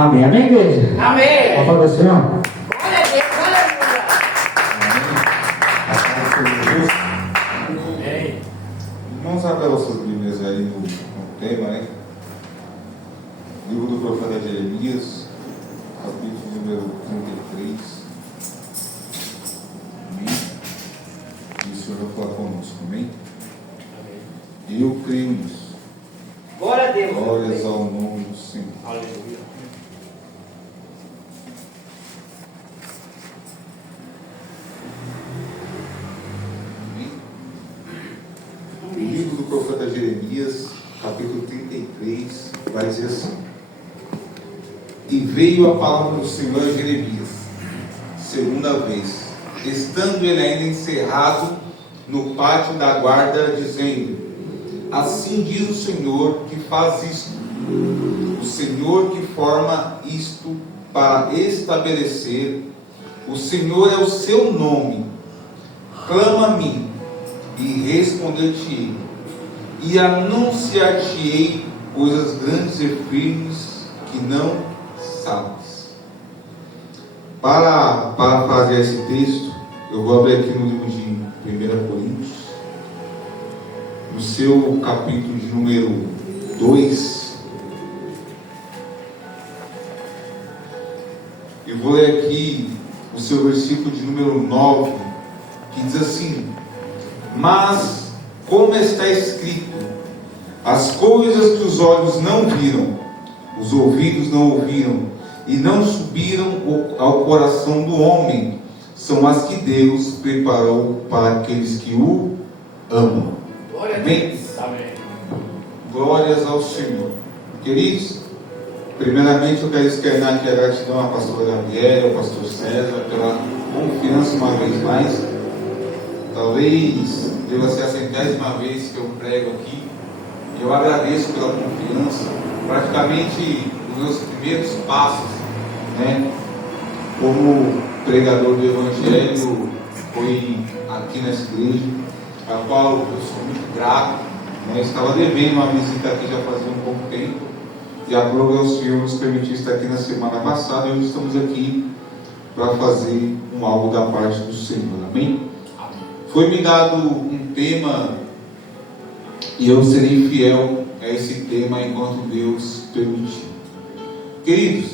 Amém, amém, igreja? Amém. A palavra do Senhor. Glória a Deus, aleluia. Amém. Vamos abrir nossas Bíblias aí no tema, né? Livro do profeta Jeremias, capítulo número 33. Amém. E o Senhor vai falar conosco, amém? Eu creio nisso. Glória a Deus. Glórias ao nome do Senhor. Aleluia. O livro do profeta Jeremias, capítulo 33, vai dizer assim: E veio a palavra do Senhor a Jeremias, segunda vez, estando ele ainda encerrado no pátio da guarda, dizendo: Assim diz o Senhor que faz isto, o Senhor que forma isto para estabelecer, o Senhor é o seu nome. Clama a mim, e responder-te-ei, e anunciar-te-ei coisas grandes e firmes que não sabes. Para fazer esse texto, eu vou abrir aqui no livro de 1 Coríntios, no seu capítulo de número 2, e vou ler aqui o seu versículo de número 9, que diz assim: Mas, como está escrito, as coisas que os olhos não viram, os ouvidos não ouviram, e não subiram ao coração do homem, são as que Deus preparou para aqueles que o amam. Glória a Amém? Deus. Amém. Glórias ao Senhor. Queridos, primeiramente eu quero externar aqui a gratidão à pastora Gabriela, ao pastor César, pela confiança uma vez mais. Talvez deva ser a 100ª vez que eu prego aqui. Eu agradeço pela confiança. Praticamente os meus primeiros passos, né, como pregador do Evangelho foi aqui nessa igreja, a qual eu sou muito grato, né. Estava devendo uma visita aqui já fazia um pouco tempo, e a glória ao Senhor nos permitiu estar aqui na semana passada, e hoje estamos aqui para fazer algo da parte do Senhor. Amém? Foi-me dado um tema e eu serei fiel a esse tema enquanto Deus permitir. Queridos,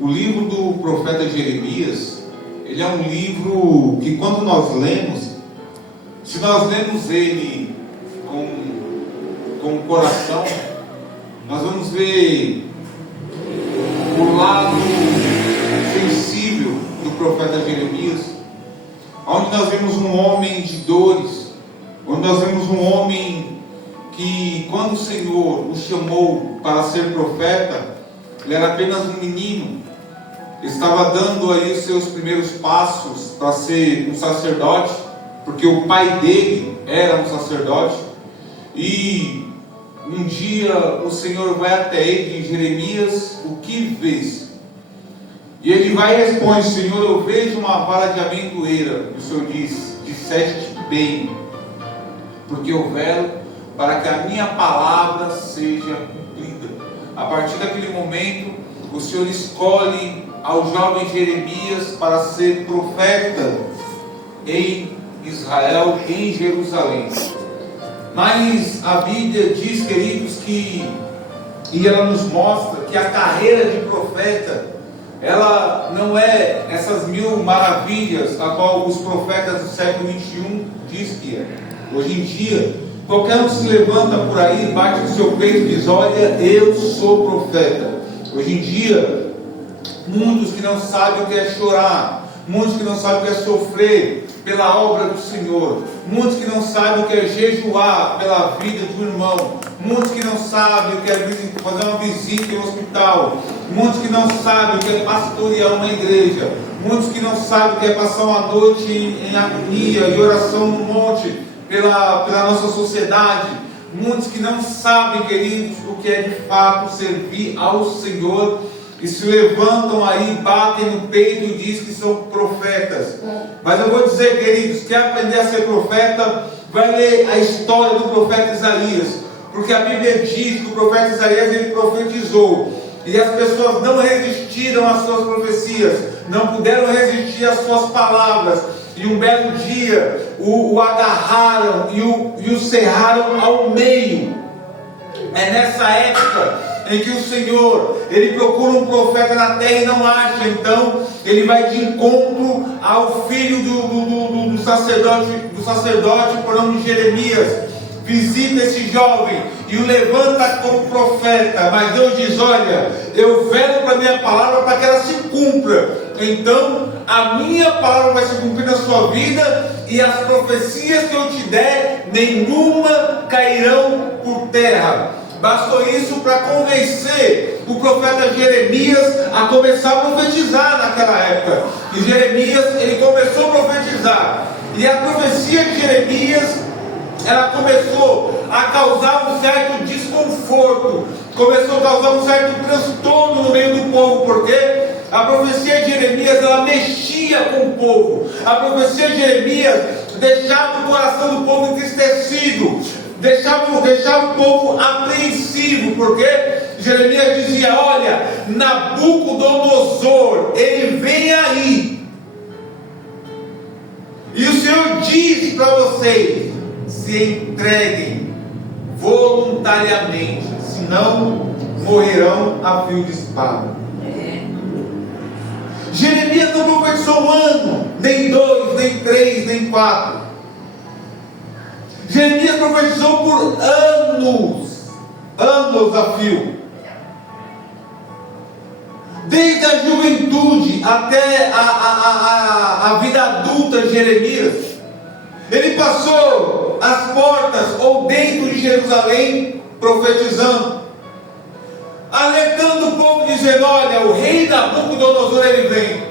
o livro do profeta Jeremias, ele é um livro que, quando nós lemos, se nós lemos ele com o coração, nós vamos ver o lado sensível do profeta Jeremias, onde nós vemos um homem de dores, onde nós vemos um homem que, quando o Senhor o chamou para ser profeta, ele era apenas um menino, estava dando aí os seus primeiros passos para ser um sacerdote, porque o pai dele era um sacerdote, e um dia o Senhor vai até ele em Jeremias: o que vês? E ele vai e responde: Senhor, eu vejo uma vara de amendoeira. E o Senhor diz: disseste bem, porque eu velo para que a minha palavra seja cumprida. A partir daquele momento, o Senhor escolhe ao jovem Jeremias para ser profeta em Israel, em Jerusalém. Mas a Bíblia diz, queridos, e ela nos mostra que a carreira de profeta, ela não é essas 1000 maravilhas a qual os profetas do século 21 diz que é. Hoje em dia, qualquer um que se levanta por aí, bate no seu peito e diz: olha, eu sou profeta. Hoje em dia, muitos que não sabem o que é chorar, muitos que não sabem o que é sofrer pela obra do Senhor, muitos que não sabem o que é jejuar pela vida de um irmão, muitos que não sabem o que é fazer uma visita em um hospital, muitos que não sabem o que é pastorear uma igreja, muitos que não sabem o que é passar uma noite em agonia e oração no monte pela nossa sociedade, muitos que não sabem, queridos, o que é de fato servir ao Senhor, e se levantam aí, batem no peito e dizem que são profetas. Mas eu vou dizer, queridos, quer aprender a ser profeta, vai ler a história do profeta Isaías, porque a Bíblia diz que o profeta Isaías, ele profetizou E as pessoas não resistiram às suas profecias, não puderam resistir às suas palavras. E um belo dia o agarraram e o cerraram ao meio. É nessa época em que o Senhor, Ele procura um profeta na terra e não acha. Então Ele vai de encontro ao filho do sacerdote por nome de Jeremias. Visita esse jovem e o levanta como profeta. Mas Deus diz: olha, eu velo para a minha palavra para que ela se cumpra. Então a minha palavra vai se cumprir na sua vida, e as profecias que eu te der, nenhuma cairão por terra. Bastou isso para convencer o profeta Jeremias a começar a profetizar naquela época. E Jeremias, ele começou a profetizar. E a profecia de Jeremias, ela começou a causar um certo desconforto, começou a causar um certo transtorno no meio do povo, porque a profecia de Jeremias, ela mexia com o povo. A profecia de Jeremias deixava o coração do povo entristecido, deixava o povo apreensivo, porque Jeremias dizia: olha, Nabucodonosor, ele vem aí, e o Senhor diz para vocês: se entreguem voluntariamente, senão morrerão a fio de espada. Jeremias não profetizou um ano, nem 2, nem 3, nem 4. Jeremias profetizou por anos a fio. Desde a juventude até a vida adulta de Jeremias, ele passou as portas ou dentro de Jerusalém profetizando, alertando o povo, dizendo: olha, o rei Nabucodonosor, ele vem.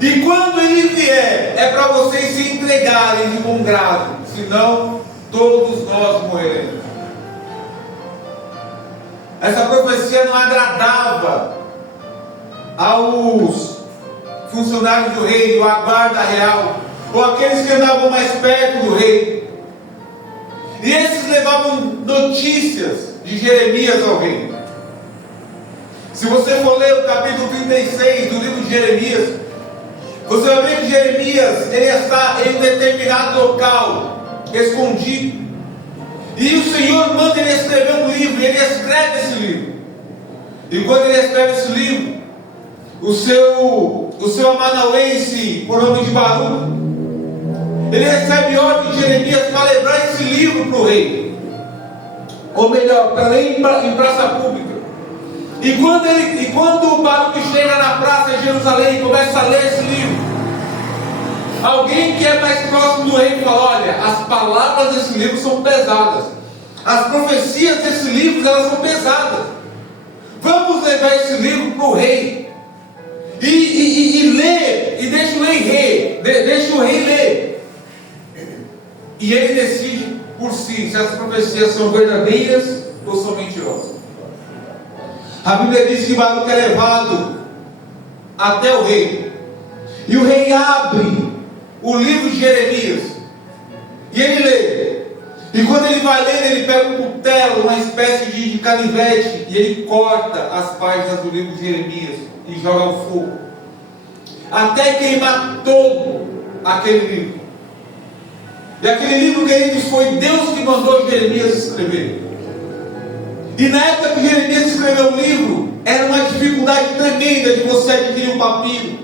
E quando ele vier, é para vocês se entregarem de bom grado, senão todos nós morreremos. Essa profecia não agradava aos funcionários do rei, ou à guarda real, ou aqueles que andavam mais perto do rei. E esses levavam notícias de Jeremias ao rei. Se você for ler o capítulo 36 do livro de Jeremias, você vai ver que Jeremias, ele está em um determinado local, escondido. E o Senhor manda ele escrever um livro, e ele escreve esse livro. E quando ele escreve esse livro, o seu amanuense, por nome de Baruque, ele recebe ordem de Jeremias para levar esse livro para o rei. Ou melhor, para ler em praça pública. E quando o Baruque chega na praça de Jerusalém e começa a ler esse livro, alguém que é mais próximo do rei fala: olha, as palavras desse livro são pesadas, as profecias desse livro, elas são pesadas. Vamos levar esse livro para o rei e ler, e deixa o rei ler, e ele decide por si se as profecias são verdadeiras ou são mentirosas. A Bíblia diz que Baruque é levado até o rei, e o rei abre o livro de Jeremias, e ele lê. E quando ele vai ler, ele pega um cutelo, uma espécie de canivete, e ele corta as páginas do livro de Jeremias e joga ao fogo, até queimar todo aquele livro. E aquele livro, queridos, foi Deus que mandou Jeremias escrever. E na época que Jeremias escreveu o livro, era uma dificuldade tremenda de você adquirir um papiro,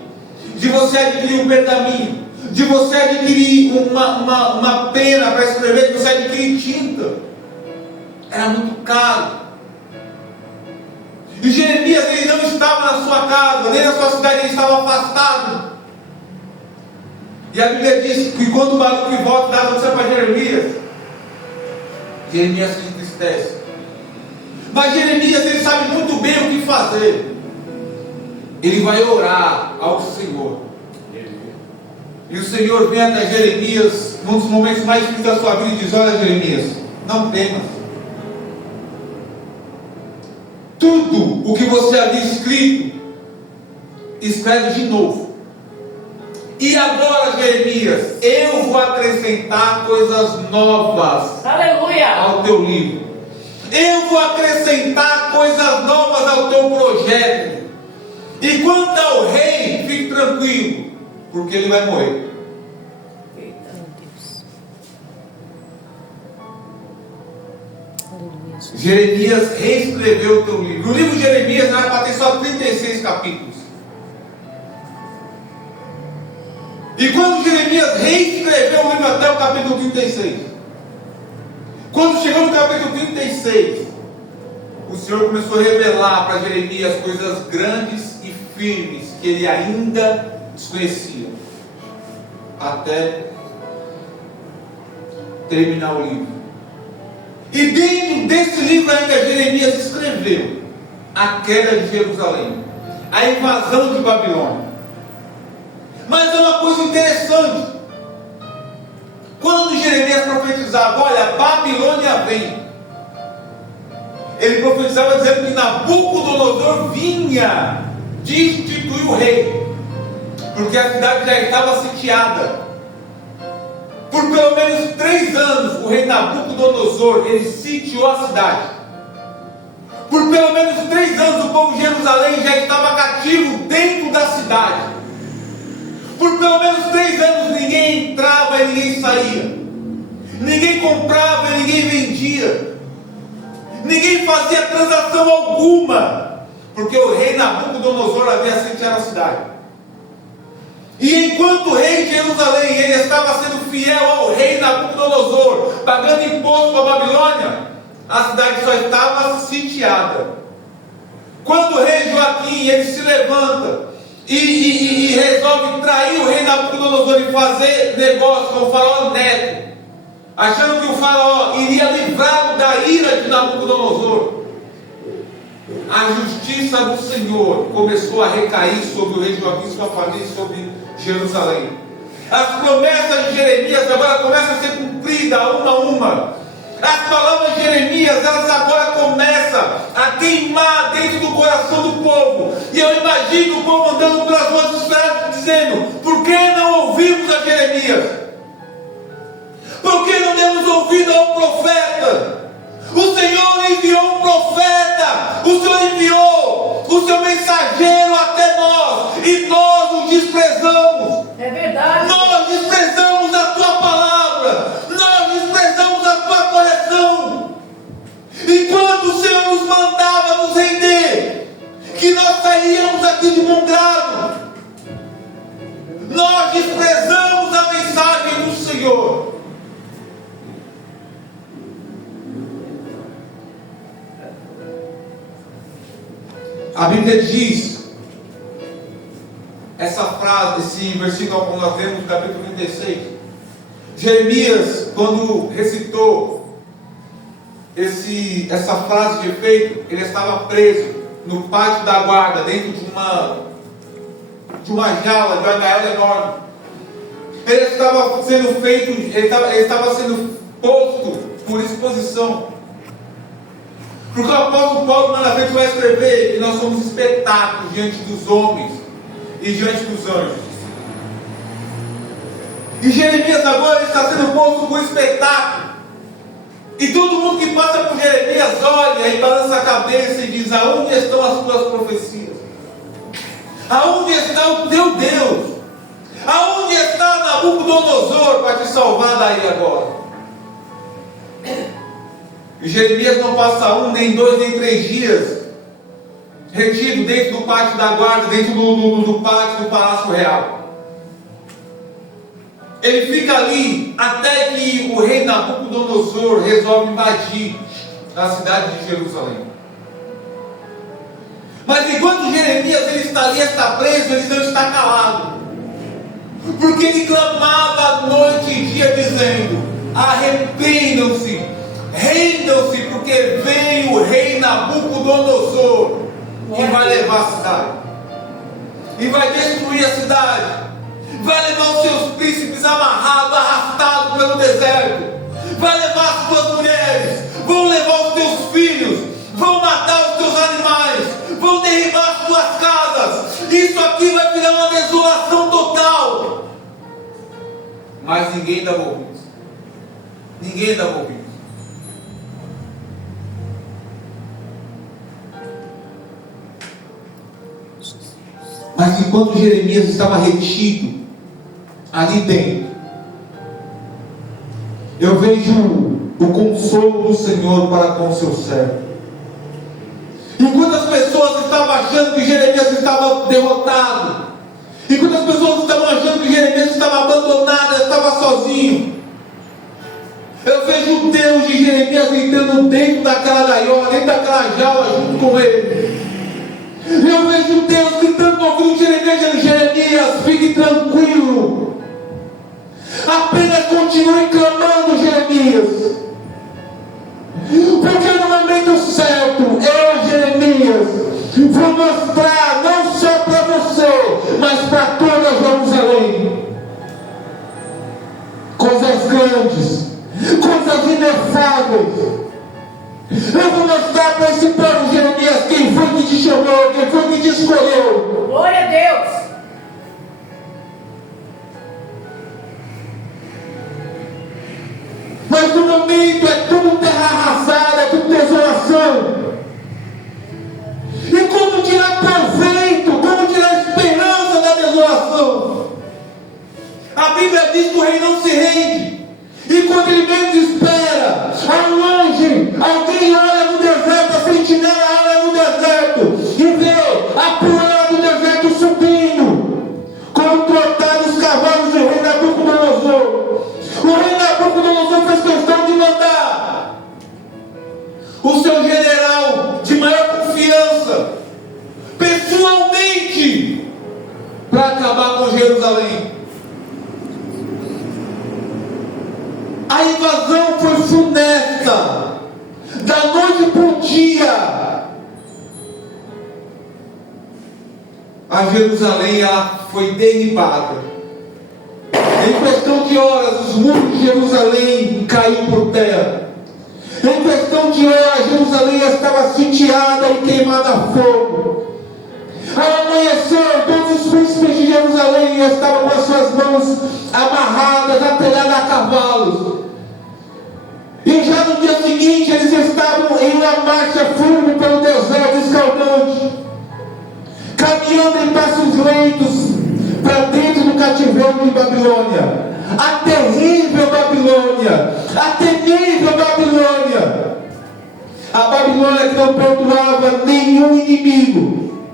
de você adquirir um pergaminho, de você adquirir uma pena para escrever, de você adquirir tinta. Era muito caro. E Jeremias, ele não estava na sua casa, nem na sua cidade, ele estava afastado. E a Bíblia diz que quando o Baruque volta e dá a notícia para Jeremias, Jeremias se entristece. Mas Jeremias, ele sabe muito bem o que fazer. Ele vai orar ao Senhor. E o Senhor vem até Jeremias num dos momentos mais difíceis da sua vida e diz: olha, Jeremias, não temas. Tudo o que você havia escrito, escreve de novo. E agora, Jeremias, eu vou acrescentar coisas novas, aleluia, ao teu livro. Eu vou acrescentar coisas novas ao teu projeto. E quanto ao rei, fique tranquilo, porque ele vai morrer. Jeremias reescreveu o teu livro. O livro de Jeremias era para ter só 36 capítulos. E quando Jeremias reescreveu o livro até o capítulo 36, quando chegou no capítulo 36, o Senhor começou a revelar para Jeremias coisas grandes e firmes que ele ainda desconhecia, até terminar o livro. E dentro desse livro ainda Jeremias escreveu a queda de Jerusalém, a invasão de Babilônia. Mas é uma coisa interessante. Quando Jeremias profetizava, olha, Babilônia vem, ele profetizava dizendo que Nabucodonosor vinha destituir o rei, porque a cidade já estava sitiada. Por pelo menos 3 anos, o rei Nabucodonosor, ele sitiou a cidade. Por pelo menos 3 anos, o povo de Jerusalém já estava cativo dentro da cidade. Por pelo menos 3 anos, ninguém entrava e ninguém saía. Ninguém comprava e ninguém vendia. Ninguém fazia transação alguma, porque o rei Nabucodonosor havia sitiado a cidade. E enquanto o rei de Jerusalém, ele estava sendo fiel ao rei Nabucodonosor, pagando imposto para a Babilônia, a cidade só estava sitiada. Quando o rei Joaquim, ele se levanta e resolve trair o rei Nabucodonosor e fazer negócio com o faraó Neco, achando que o faraó iria livrá-lo da ira de Nabucodonosor, a justiça do Senhor começou a recair sobre o rei Joaquim, sua família e sobre Jerusalém. As promessas de Jeremias agora começam a ser cumpridas uma a uma. As palavras de Jeremias, elas agora começam a queimar dentro do coração do povo. E eu imagino o povo andando pelas ruas desesperadas, dizendo: por que não ouvimos a Jeremias? Por que não demos ouvido ao profeta? O Senhor enviou um profeta, o Senhor enviou o seu mensageiro até nós, e nós o desprezamos. É verdade. Nós desprezamos a tua palavra, nós desprezamos a tua correção. Enquanto o Senhor nos mandava nos render, que nós sairíamos aqui de bom grado, nós desprezamos a mensagem do Senhor. A Bíblia diz, essa frase, esse versículo que nós vemos no capítulo 36, Jeremias, quando recitou essa frase de efeito, ele estava preso no pátio da guarda, dentro de uma jaula, de uma gaiola enorme. Ele estava sendo feito, ele estava sendo posto por exposição. Porque o apóstolo Paulo, mais na frente, vai escrever que nós somos espetáculos diante dos homens e diante dos anjos. E Jeremias agora está sendo posto por espetáculo. E todo mundo que passa por Jeremias olha e balança a cabeça e diz: aonde estão as tuas profecias? Aonde está o teu Deus? Aonde está Nabucodonosor para te salvar daí agora? E Jeremias não passa 1, nem 2, nem 3 dias retido dentro do pátio da guarda, dentro do pátio do Palácio Real. Ele fica ali até que o rei Nabucodonosor resolve invadir a cidade de Jerusalém. Mas enquanto Jeremias ele está ali, está preso, ele não está calado, porque ele clamava noite e dia dizendo: arrependam-se, rendam-se, porque vem o rei Nabucodonosor e vai levar a cidade, e vai destruir a cidade, vai levar os seus príncipes amarrados, arrastados pelo deserto, vai levar as suas mulheres, vão levar os teus filhos, vão matar os teus animais, vão derribar as tuas casas. Isso aqui vai virar uma desolação total. Mas ninguém dá ouvidos. Ninguém dá ouvidos. Mas enquanto Jeremias estava retido ali dentro, eu vejo o consolo do Senhor para com o seu servo. Enquanto as pessoas estavam achando que Jeremias estava derrotado, enquanto as pessoas estavam achando que Jeremias estava abandonado, estava sozinho, eu vejo o Deus de Jeremias entrando dentro daquela gaiola, dentro daquela jaula junto com ele. Eu vejo Deus gritando no ouvido de Jeremias, dizendo: Jeremias, fique tranquilo, apenas continue clamando, Jeremias, porque no momento certo, eu, Jeremias, vou mostrar não só para você, mas para toda Jerusalém, coisas grandes, coisas inefáveis. Eu vou mostrar para esse povo, Jeremias, quem foi que te chamou, quem foi que te escolheu. Glória a Deus. Mas no momento é tudo terra arrasada, é tudo desolação. E como tirar proveito, como tirar esperança da desolação? A Bíblia diz que o rei não se rende. E quando ele menos espera, ao longe, alguém olha no deserto, a sentinela olha no deserto e vê a poeira do deserto subindo, como trotaram os cavalos do rei Nabucodonosor. O rei Nabucodonosor fez questão de mandar o seu general de maior confiança, pessoalmente, para acabar com Jerusalém. A invasão foi funesta, da noite para o dia. A Jerusalém, ela foi derribada. Em questão de horas, os muros de Jerusalém caíram por terra. Em questão de horas, Jerusalém estava sitiada e queimada a fogo. Ao amanhecer, todos os príncipes de Jerusalém estavam com as suas mãos amarradas, atalhadas a cavalos. E já no dia seguinte, eles estavam em uma marcha fúnebre pelo deserto escaldante, caminhando em passos lentos para dentro do cativeiro de Babilônia. A terrível Babilônia, a temível Babilônia, a Babilônia que não perdoava nenhum inimigo,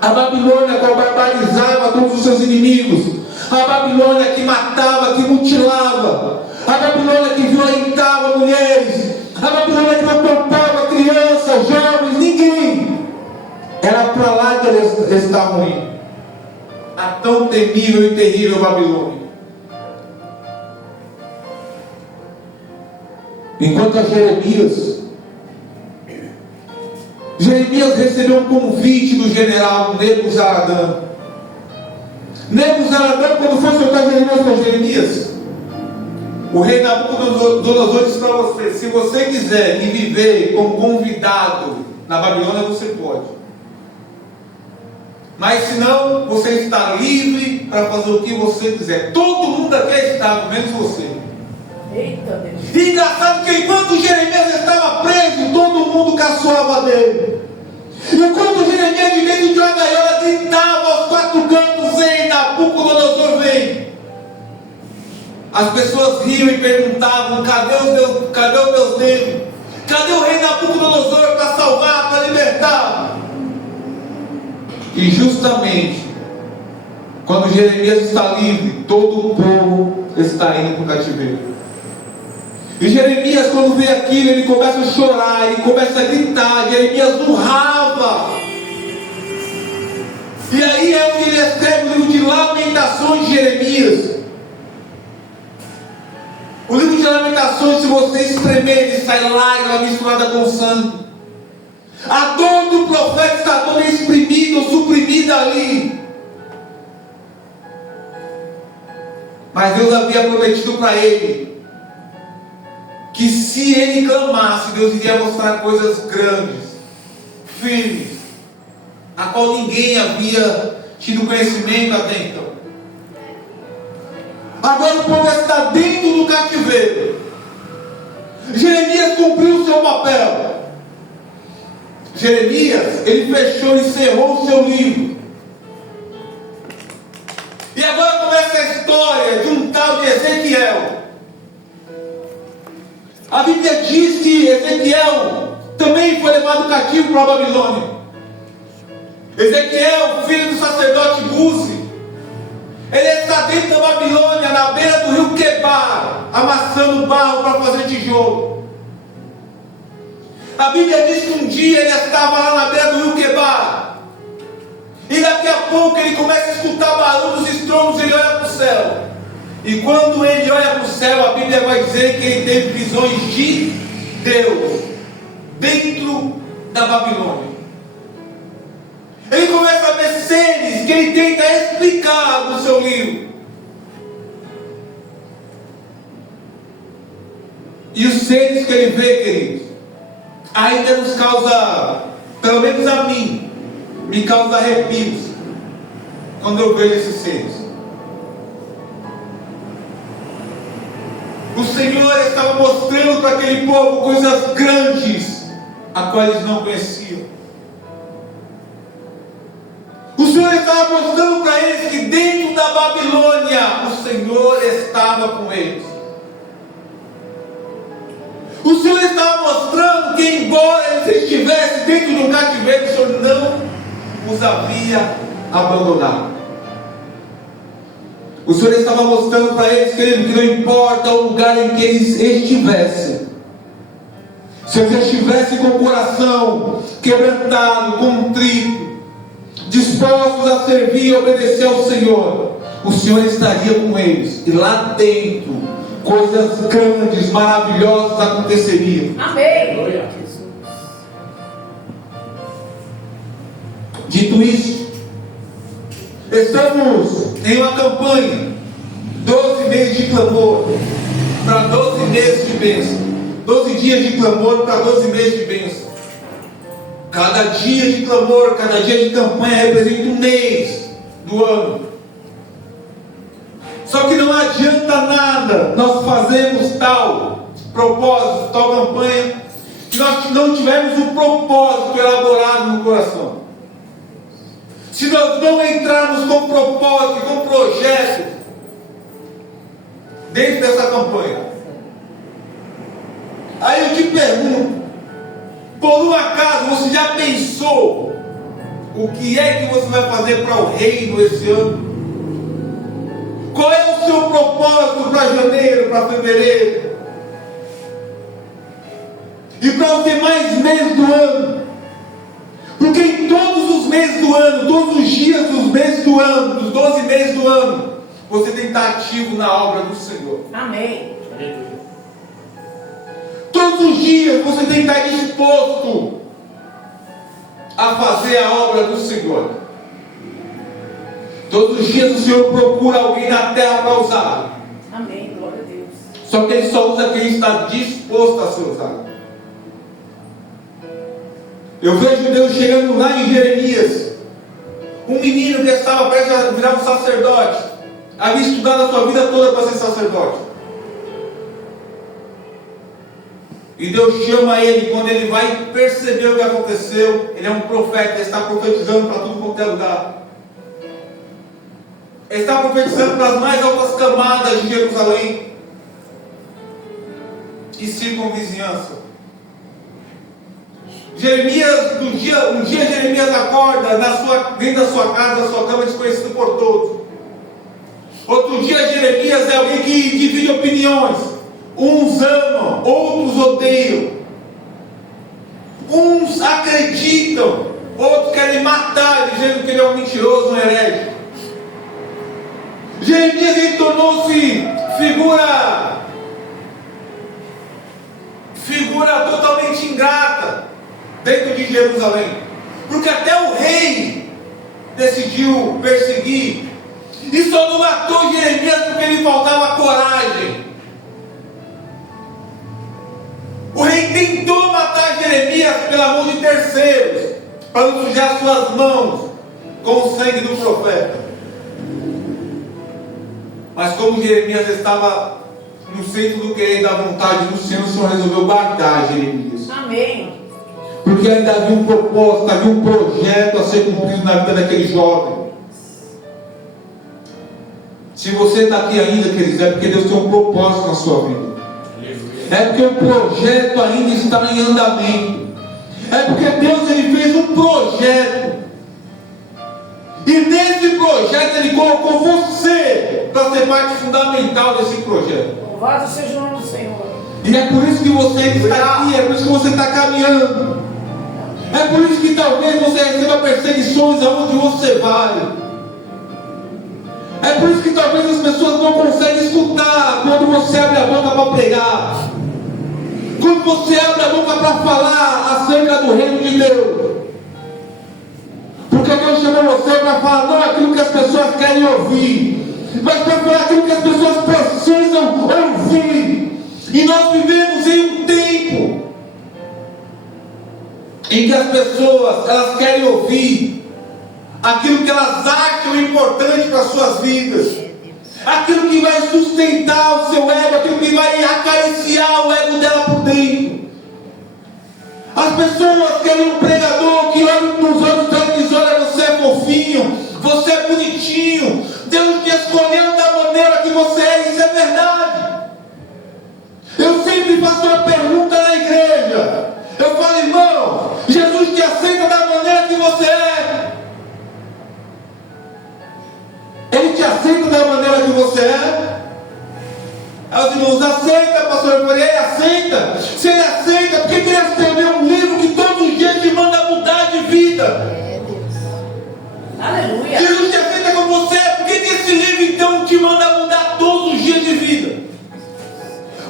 a Babilônia que barbarizava todos os seus inimigos, a Babilônia que matava, que mutilava, a Babilônia que violentava mulheres, a Babilônia que não poupava crianças, jovens, ninguém. Era para lá que eles estavam indo. A tão temível e terrível Babilônia. Enquanto a Jeremias recebeu um convite do general Nebuzaradã. Nebuzaradã, quando foi soltar Jeremias para Jeremias, o rei Nabucodonosor disse para você: se você quiser ir viver como convidado na Babilônia, você pode. Mas se não, você está livre para fazer o que você quiser. Todo mundo aqui é escravo, menos você. Eita Deus. E engraçado que enquanto Jeremias estava preso, todo mundo caçoava dele. Enquanto Jeremias de dentro de uma gaiola gritava aos quatro cantos: ei, Nabucodonosor, vem. As pessoas riam e perguntavam: cadê o Deus dele? Cadê o rei Nabucodonosor para salvar, para libertar? E justamente quando Jeremias está livre, todo o povo está indo para o cativeiro. E Jeremias, quando vê aquilo, ele começa a chorar, ele começa a gritar. Jeremias urrava. E aí é onde ele escreve o livro de Lamentações de Jeremias. O livro de Lamentações, se você espremer, ele sai lágrima misturada com sangue. A dor do profeta está toda exprimida ou suprimida ali. Mas Deus havia prometido para ele que se ele clamasse, Deus iria mostrar coisas grandes, firmes, a qual ninguém havia tido conhecimento até então. Agora o povo está dentro do cativeiro. Jeremias cumpriu o seu papel. Jeremias, ele fechou, encerrou o seu livro. E agora começa a história de um tal de Ezequiel. A Bíblia diz que Ezequiel também foi levado cativo para a Babilônia. Ezequiel, filho do sacerdote Buzi, ele está dentro da Babilônia, na beira do rio Quebar, amassando barro para fazer tijolo. A Bíblia diz que um dia ele estava lá na beira do rio Quebar, e daqui a pouco ele começa a escutar barulhos, estrombos, ele olha para o céu. E quando ele olha para o céu, a Bíblia vai dizer que ele teve visões de Deus dentro da Babilônia. Ele começa a ver seres que ele tenta explicar no seu livro. E os seres que ele vê, queridos, ainda nos causa, pelo menos a mim, me causa arrepios quando eu vejo esses seres. O Senhor estava mostrando para aquele povo coisas grandes, a quais eles não conheciam. O Senhor estava mostrando para eles que dentro da Babilônia, o Senhor estava com eles. O Senhor estava mostrando que, embora eles estivessem dentro de um cativeiro, o Senhor não os havia abandonado. O Senhor estava mostrando para eles que não importa o lugar em que eles estivessem, se eles estivessem com o coração quebrantado, contrito, dispostos a servir e obedecer ao Senhor, o Senhor estaria com eles, e lá dentro coisas grandes, maravilhosas aconteceriam. Amém. Dito isso, estamos em uma campanha, 12 meses de clamor para 12 meses de bênção, 12 dias de clamor para 12 meses de bênção. Cada dia de clamor, cada dia de campanha representa um mês do ano. Só que não adianta nada nós fazermos tal propósito, tal campanha, se nós não tivermos um propósito elaborado no coração. Se nós não entrarmos com propósito, com projeto dentro dessa campanha. Aí eu te pergunto, por um acaso você já pensou o que é que você vai fazer para o reino esse ano? Qual é o seu propósito para janeiro, para fevereiro? E para os demais meses do ano? Porque em todos os meses do ano, todos os dias dos meses do ano, dos 12 meses do ano, você tem que estar ativo na obra do Senhor. Amém. Todos os dias você tem que estar disposto a fazer a obra do Senhor. Todos os dias o Senhor procura alguém na terra para usar. Amém. Glória a Deus. Só que Ele só usa quem está disposto a ser usado. Eu vejo Deus chegando lá em Jeremias, um menino que estava prestes a virar um sacerdote, havia estudado a sua vida toda para ser sacerdote. E Deus chama ele, quando ele vai perceber o que aconteceu, ele é um profeta, ele está profetizando para tudo quanto é lugar. Ele está profetizando para as mais altas camadas de Jerusalém e circunvizinhança. Jeremias, um dia Jeremias acorda dentro da sua casa, da sua cama, desconhecido por todos. Outro dia Jeremias é alguém que divide opiniões. Uns amam, outros odeiam. Uns acreditam, outros querem matar, dizendo que ele é um mentiroso, um herege. Jeremias ele tornou-se figura totalmente ingrata dentro de Jerusalém, porque até o rei decidiu perseguir, e só não matou Jeremias porque lhe faltava coragem. O rei tentou matar Jeremias pela mão de terceiros, para não sujar suas mãos com o sangue do profeta. Mas como Jeremias estava no centro do querer da vontade do Senhor, o Senhor resolveu guardar Jeremias. Amém. Porque ainda havia um propósito, havia um projeto a ser cumprido na vida daquele jovem. Se você está aqui ainda, queridos, é porque Deus tem um propósito na sua vida. É porque o projeto ainda está em andamento. É porque Deus ele fez um projeto. E nesse projeto Ele colocou você para ser parte fundamental desse projeto. Louvado seja o nome do Senhor. E é por isso que você está aqui, é por isso que você está caminhando. É por isso que talvez você receba perseguições aonde você vai. É por isso que talvez as pessoas não conseguem escutar quando você abre a boca para pregar. Quando você abre a boca para falar acerca do reino de Deus. Porque Deus chamou você para falar não aquilo que as pessoas querem ouvir, mas para falar aquilo que as pessoas precisam ouvir. E nós vivemos em um tempo em que as pessoas elas querem ouvir aquilo que elas acham importante para as suas vidas, aquilo que vai sustentar o seu ego, aquilo que vai acariciar o ego dela por dentro. As pessoas querem um pregador que olhe nos olhos dela e diz: olha, você é fofinho, você é bonitinho, Deus te escolheu da maneira que você é. Isso é verdade. Eu sempre faço uma pergunta na igreja. Eu falo: irmão, Jesus te aceita da maneira que você é? Ele te aceita da maneira que você é? Aí os irmãos: aceita, pastor. Eu falei: ele aceita. Se ele aceita, por que ele escreveu um livro que todos os dias te manda mudar de vida? Aleluia. Jesus te aceita como você é. Por que esse livro então te manda mudar todos os dias de vida?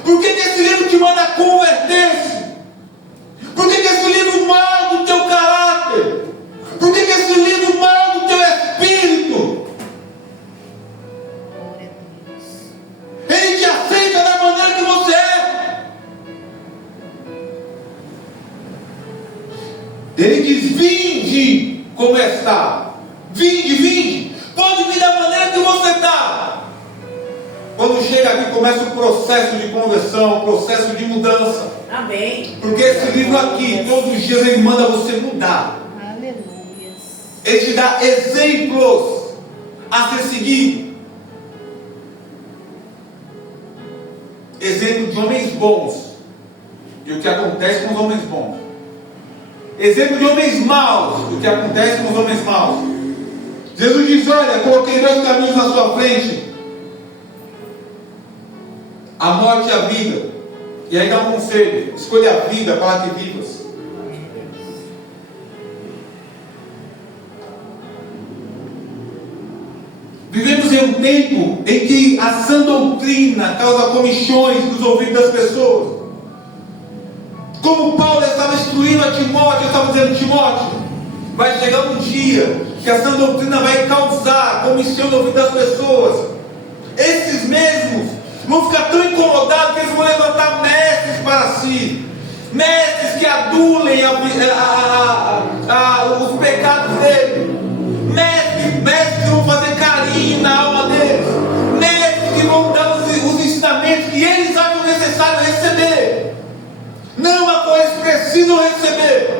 Por que esse livro te manda converter-se? Por que esse livro molda o teu caráter? Por que esse livro molda o teu espírito? Ele te aceita da maneira que você é. Ele diz: vinde como está. Vinde, vinde. Pode vir da maneira que você está. Quando chega aqui, começa o processo de conversão, o processo de mudança. Amém. Porque esse livro aqui, todos os dias ele manda você mudar. Aleluia. Ele te dá exemplos a ser seguido. Exemplo de homens bons. E o que acontece com os homens bons. Exemplo de homens maus. O que acontece com os homens maus. Jesus diz: olha, coloquei dois caminhos na sua frente: a morte e a vida. E aí dá um conselho: escolha a vida para que vivas. Vivemos em um tempo em que a sã doutrina causa comichões nos ouvidos das pessoas. Como Paulo estava instruindo a Timóteo, estava dizendo: Timóteo, vai chegar um dia que a sã doutrina vai causar comichão no ouvido das pessoas. Esses mesmos vão ficar tão incomodados que eles vão levantar mestres para si, mestres que adulem os pecados dele, mestres que vão fazer carinho na alma deles, mestres que vão dar os ensinamentos que eles acham necessário receber, não a coisa que precisam receber.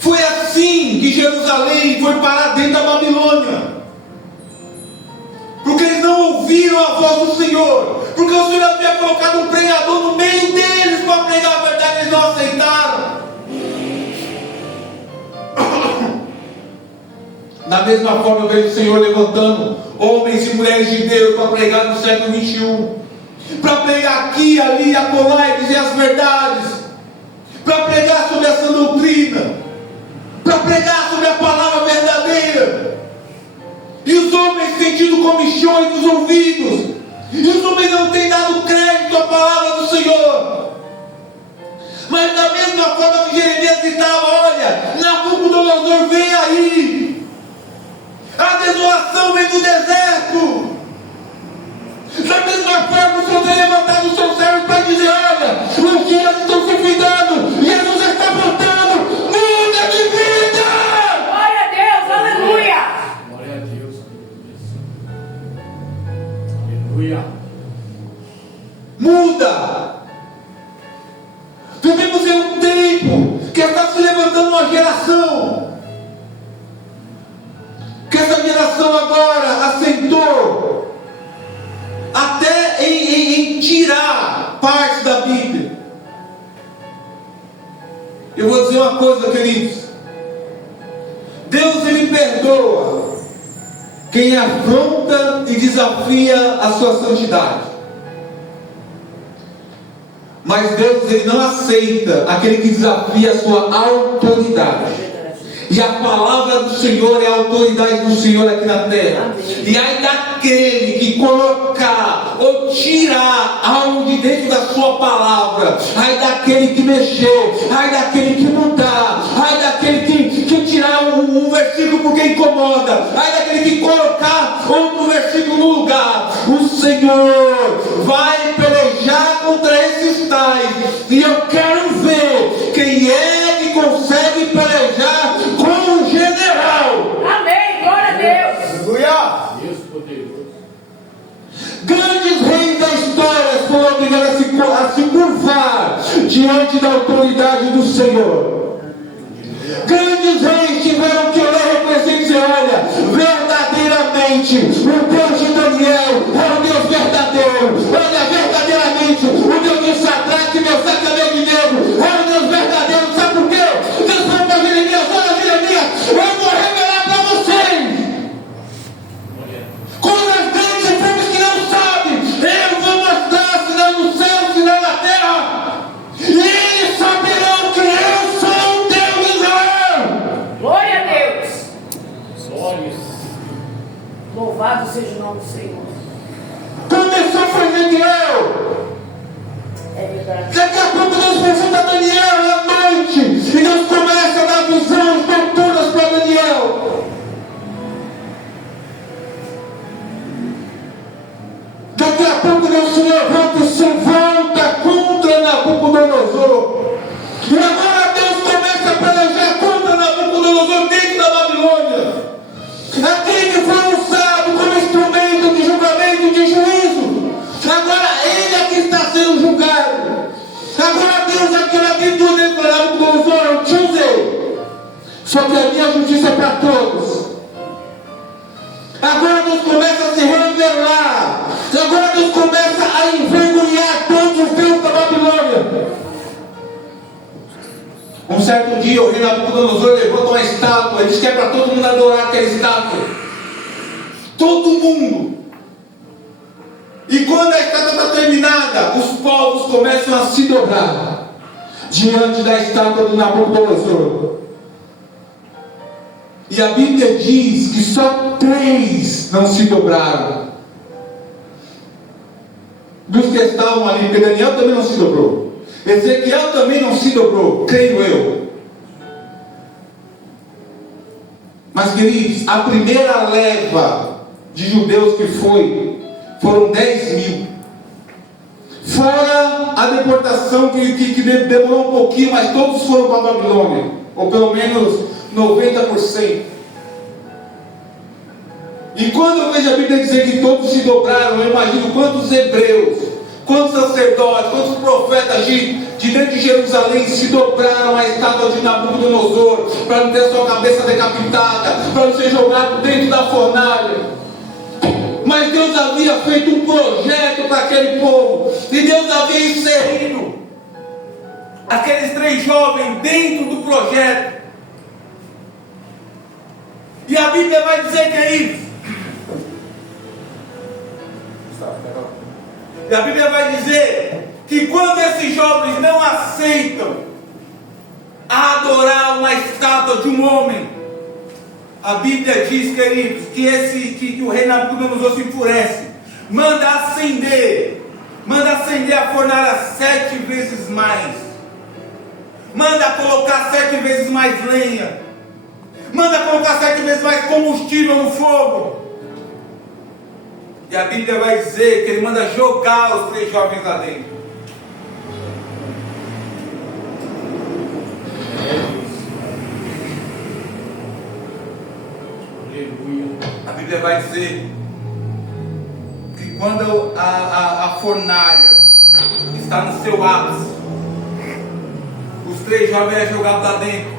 Foi assim que Jerusalém foi parar dentro da Babilônia. Porque eles não ouviram a voz do Senhor. Porque o Senhor havia colocado um pregador no meio deles para pregar a verdade, eles não aceitaram. Da mesma forma eu vejo o Senhor levantando homens e mulheres de Deus para pregar no século 21. Para pregar aqui, ali, acolá e dizer as verdades. Para pregar sobre essa doutrina. Para pregar sobre a palavra verdadeira. E os homens têm tido comichões nos ouvidos. E os homens não têm dado crédito à palavra do Senhor. Mas da mesma forma que Jeremias gritava: olha, Nabucodonosor vem aí. A desolação vem do deserto. Da mesma forma o Senhor tem levantado os seus servos para dizer: olha, os dias estão se findando. Jesus está voltando. Muda de vida. Glória a Deus, aleluia. Glória a Deus. Aleluia. Muda. Vivemos em um tempo que está se levantando uma geração, que essa geração agora aceitou até em tirar parte da Bíblia. Eu vou dizer uma coisa, queridos: Deus, Ele perdoa quem afronta e desafia a sua santidade, mas Deus, Ele não aceita aquele que desafia a sua autoridade. E a palavra do Senhor é a autoridade do Senhor aqui na terra. E aí daquele que colocar ou tirar algo de dentro da sua palavra, aí daquele que mexer, aí daquele que mudar, aí daquele que tirar um versículo porque incomoda, aí daquele que colocar outro versículo no lugar, o Senhor vai pelejar contra esses tais. E eu quero ver quem é que consegue pelejar com o general. Amém. Glória a Deus. Aleluia. Deus poderoso. Grandes reis da história foram obrigados a se curvar diante da autoridade do Senhor. Grandes reis tiveram que olhar e reconhecer e dizer: olha, verdadeiramente o Deus de Daniel é o Deus verdadeiro. Olha, verdadeiramente o Deus de Sadraque, Mesaque e Abednego é o Deus verdadeiro. Sabe por quê? Deus falou para Jeremias: olha, Jeremias, eu vou revelar para vocês. Quando as grandes enfermos que não sabem, eu vou mostrar, sinal no céu, sinal na terra, e eles saberão que eu sou o Deus de Israel. Glória a Deus. Olhos. Louvado seja o nome do Senhor. Começou a fazer Daniel. É verdade. Daqui a pouco Deus apresenta Daniel à noite, e Deus começa a dar visões noturnas para Daniel. Daqui a pouco Deus se levanta e se volta contra Nabucodonosor. E agora Deus começa a pelejar contra Nabucodonosor dentro da Babilônia. Aquele que foi usado como instrumento de julgamento e de juízo, agora ele é que está sendo julgado. Agora Deus aqui na Bíblia para Nabucodonosor: eu te usei, só que a minha justiça é para todos. Agora Deus começa a se revelar. Agora Deus começa a envergonhar todos os deuses da Babilônia. Um certo dia o rei Nabucodonosor levanta uma estátua. Ele diz que é para todo mundo adorar aquela estátua. Todo mundo. E quando a estátua está terminada, os povos começam a se dobrar diante da estátua do Nabucodonosor. E a Bíblia diz que só 3 não se dobraram. Dos que estavam ali, porque Daniel também não se dobrou, Ezequiel também não se dobrou, creio eu. Mas, queridos, a primeira leva de judeus que foram 10.000. Fora a deportação que demorou um pouquinho, mas todos foram para a Babilônia, ou pelo menos 90%. E quando eu vejo a Bíblia dizer que todos se dobraram, eu imagino quantos hebreus, quantos sacerdotes, quantos profetas de dentro de Jerusalém se dobraram à estátua de Nabucodonosor, para não ter sua cabeça decapitada, para não ser jogado dentro da fornalha. Mas Deus havia feito um projeto para aquele povo, e Deus havia inserido aqueles 3 jovens dentro do projeto. E a Bíblia vai dizer que é isso. E a Bíblia vai dizer que quando esses jovens não aceitam adorar uma estátua de um homem, a Bíblia diz, queridos, que o rei Nabucodonosor se enfurece, manda acender a fornalha 7 vezes mais, manda colocar 7 vezes mais lenha, manda colocar 7 vezes mais combustível no fogo. E a Bíblia vai dizer que ele manda jogar os 3 jovens lá dentro. Aleluia. A Bíblia vai dizer que quando a fornalha está no seu ápice, os 3 jovens é jogados lá dentro.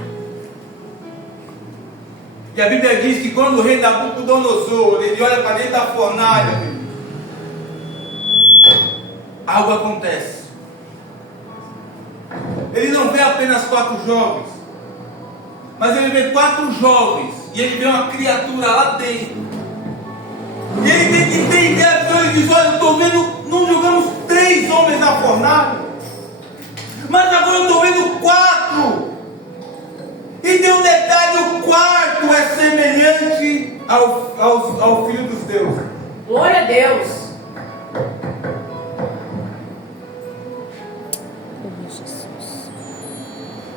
Que a Bíblia diz que quando o rei Nabucodonosor ele olha para dentro da fornalha, algo acontece. Ele não vê apenas 4 jovens, mas ele vê 4 jovens e ele vê uma criatura lá dentro. E ele tem que entender a visão. Ele diz: olha, eu estou vendo, não jogamos 3 homens na fornalha, mas agora eu estou vendo 4. E tem um detalhe: o 4 é semelhante ao Filho dos deuses. Glória a Deus.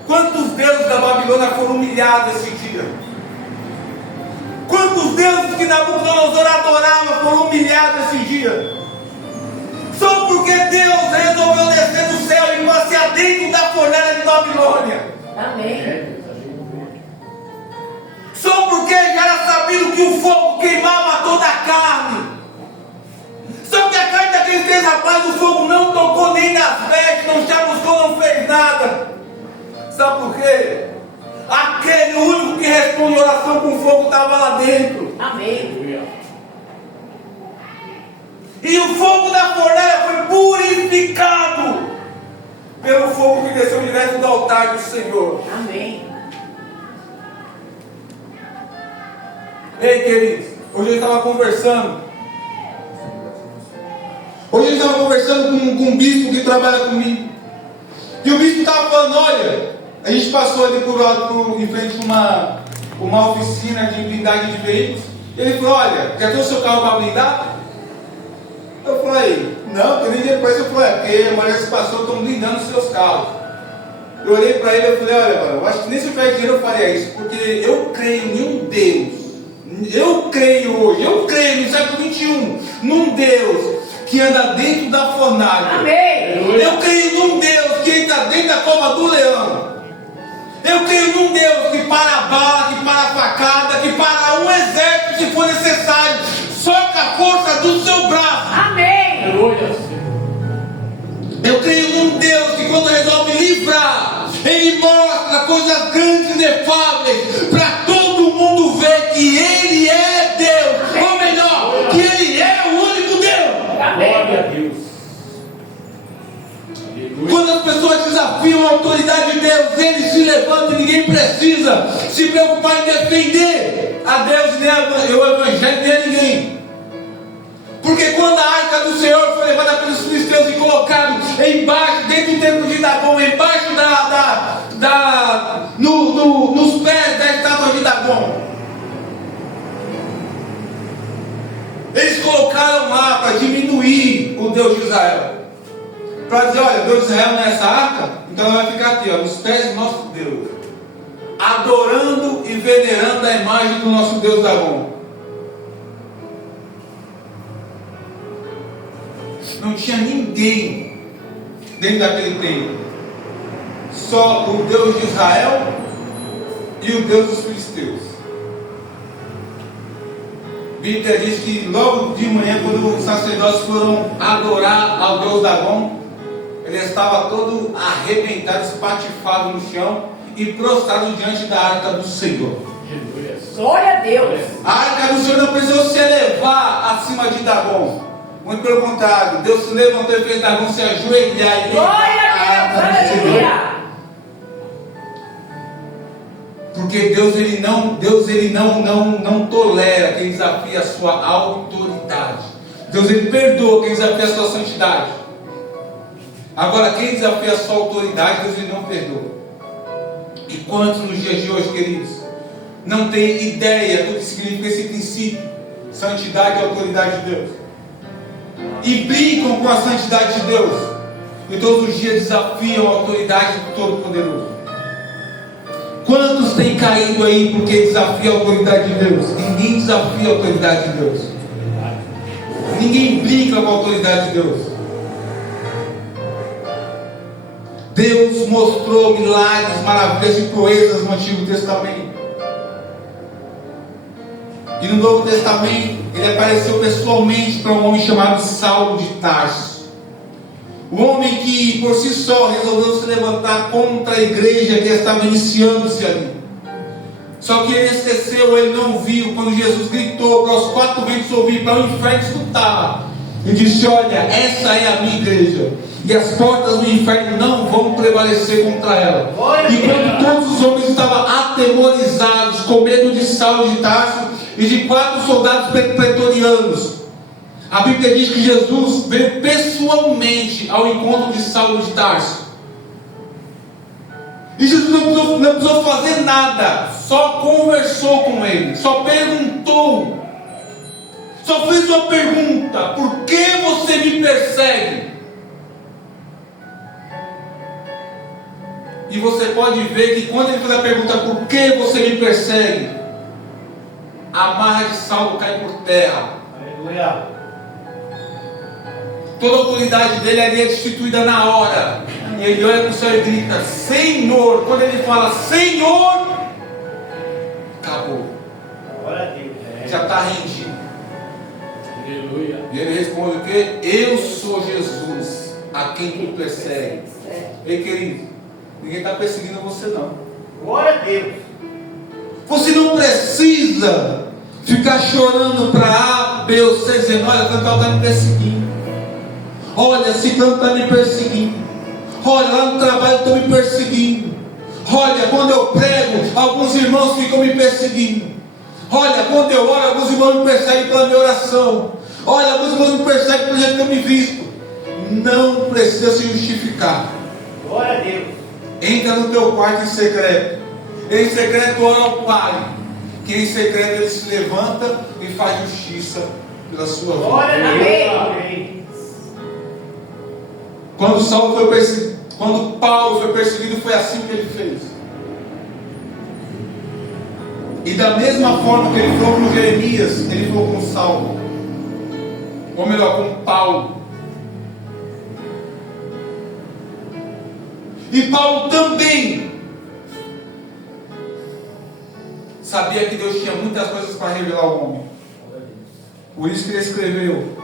Quantos deuses da Babilônia foram humilhados esse dia? Quantos deuses que Nabucodonosor adorava foram humilhados esse dia? Só porque Deus resolveu descer do céu e passear dentro da fornalha de Babilônia. Amém. Só porque já era sabido que o fogo queimava toda a carne. Só que a carne daqueles 3 rapazes, o fogo não tocou nem nas vestes, não chamuscou, não fez nada. Sabe por quê? Aquele único que responde oração com fogo estava lá dentro. Amém. E o fogo da fornalha foi purificado pelo fogo que desceu direto do altar do Senhor. Amém. Ei, queridos, hoje eu estava conversando. Hoje eu estava conversando com um bispo que trabalha comigo. E o bispo estava falando: olha, a gente passou ali em frente a uma oficina de blindagem de veículos. E ele falou: olha, quer ter o seu carro para blindar? Eu falei: não, tem nem dinheiro para isso. Eu falei: é porque a maioria das pessoas estão blindando os seus carros. Eu olhei para ele e falei: olha, eu acho que nem se eu tiver dinheiro eu faria isso, porque eu creio em um Deus. Eu creio hoje, eu creio no século XXI, num Deus que anda dentro da fornalha. Amém. Eu creio num Deus que entra dentro da cova do leão. Eu creio num Deus que para a bala, que para a facada, que para um exército se for necessário, só com a força do seu braço. Amém. Eu creio num Deus que quando resolve livrar, Ele mostra coisas grandes e inefáveis para todo mundo ver que Ele é Deus. Amém. Ou melhor, que Ele é o único Deus. Glória a Deus. Quando as pessoas desafiam a autoridade de Deus, Ele se levanta e ninguém precisa se preocupar em defender a Deus, nem o Evangelho, nem a ninguém. Porque quando a arca do Senhor foi levada pelos filisteus e colocado embaixo, dentro do templo de Dagon, embaixo nos pés da estátua de Dagon, eles colocaram lá para diminuir o Deus de Israel. Para dizer: olha, Deus de Israel não é essa arca, então ela vai ficar aqui, ó, nos pés do nosso Deus, adorando e venerando a imagem do nosso Deus Dagon. Não tinha ninguém dentro daquele templo, só o Deus de Israel e o Deus dos filisteus. A Bíblia diz que logo de manhã, quando os sacerdotes foram adorar ao Deus Dagon, ele estava todo arrebentado, espatifado no chão e prostrado diante da arca do Senhor. Glória a Deus. A arca do Senhor não precisou se elevar acima de Dagon. Muito pelo contrário, Deus se levantou e fez Dagon se ajoelhar e Glória a Deus. Aleluia. Porque Deus ele não tolera quem desafia a sua autoridade. Deus ele perdoa quem desafia a sua santidade. Agora, quem desafia a sua autoridade, Deus ele não perdoa. E quantos nos dias de hoje, queridos, não tem ideia do que significa esse princípio, santidade e autoridade de Deus, e brincam com a santidade de Deus, e todos os dias desafiam a autoridade do Todo-Poderoso. Quantos têm caído aí porque desafiam a autoridade de Deus? Ninguém desafia a autoridade de Deus. Ninguém brinca com a autoridade de Deus. Deus mostrou milagres, maravilhas e proezas no Antigo Testamento. E no Novo Testamento, ele apareceu pessoalmente para um homem chamado Saulo de Tarso. Um homem que por si só resolveu se levantar contra a igreja que estava iniciando-se ali. Só que ele esqueceu, ele não viu quando Jesus gritou para os quatro ventos ouvir, para o inferno escutar, e disse: olha, essa é a minha igreja, e as portas do inferno não vão prevalecer contra ela. E quando todos os homens estavam atemorizados, com medo de Saulo de Tarso e de 4 soldados pretorianos, a Bíblia diz que Jesus veio pessoalmente ao encontro de Saulo de Tarso. E Jesus não precisou fazer nada, só conversou com ele, só perguntou, só fez uma pergunta: por que você me persegue? E você pode ver que quando ele fez a pergunta: por que você me persegue? A amarra de Saulo cai por terra. Aleluia. Toda a autoridade dele ali é destituída na hora. E ele olha para o céu e grita: Senhor. Quando ele fala Senhor, acabou. Glória a Deus. Já está rendido. Aleluia. E ele responde o quê? Eu sou Jesus, a quem tu persegue. Ei, querido, ninguém está perseguindo você não. Glória a Deus. Você não precisa ficar chorando para A, B ou C, dizendo: olha, Cantão está me perseguindo. Olha, Ciclano está me perseguindo. Olha, lá no trabalho estão me perseguindo. Olha, quando eu prego, alguns irmãos ficam me perseguindo. Olha, quando eu oro, alguns irmãos me perseguem pela minha oração. Olha, alguns irmãos me perseguem pelo jeito que eu me visto. Não precisa se justificar. Glória a Deus. Entra no teu quarto em secreto. Em secreto ora ao Pai, que em secreto ele se levanta e faz justiça pela sua vida. Glória a Deus. Amém. Quando Paulo foi perseguido, foi assim que ele fez. E da mesma forma que ele falou com Jeremias, ele falou com Saulo, ou melhor, com Paulo. E Paulo também sabia que Deus tinha muitas coisas para revelar ao homem. Por isso que ele escreveu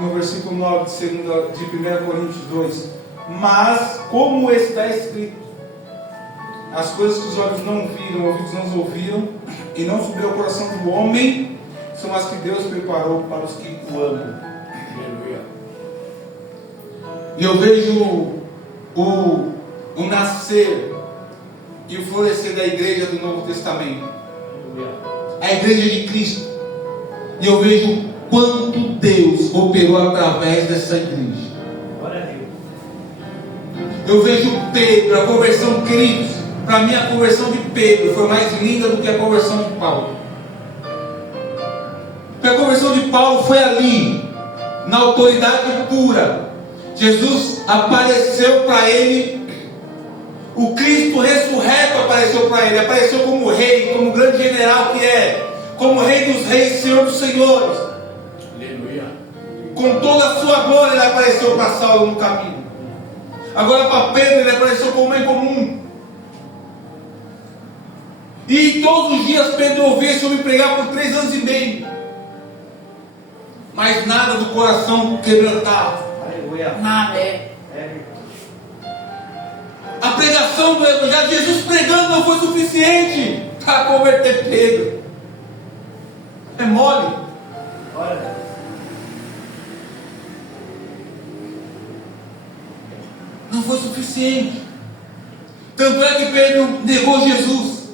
no versículo 9 de 1 Coríntios 2: mas como está escrito, as coisas que os olhos não viram, ouvidos não ouviram, e não subiu ao coração do homem, são as que Deus preparou para os que o amam. Aleluia. E eu vejo o nascer e o florescer da igreja do Novo Testamento, a igreja de Cristo. E eu vejo quanto Deus operou através dessa igreja. Glória a Deus. Eu vejo Pedro, a conversão, queridos. Para mim, a conversão de Pedro foi mais linda do que a conversão de Paulo. Porque a conversão de Paulo foi ali, na autoridade pura. Jesus apareceu para ele, o Cristo ressurreto apareceu para ele, apareceu como rei, como grande general que é, como rei dos reis, Senhor dos senhores. Aleluia. Com toda a sua glória ele apareceu para Saulo no caminho. Agora para Pedro ele apareceu como homem comum. E todos os dias Pedro ouvia esse homem pregar por 3 anos e meio. Mas nada do coração quebrantado. Aleluia. Nada. É. A pregação do Evangelho, Jesus pregando não foi suficiente para converter Pedro. É mole. Glória a Deus. Não foi suficiente. Tanto é que Pedro negou Jesus.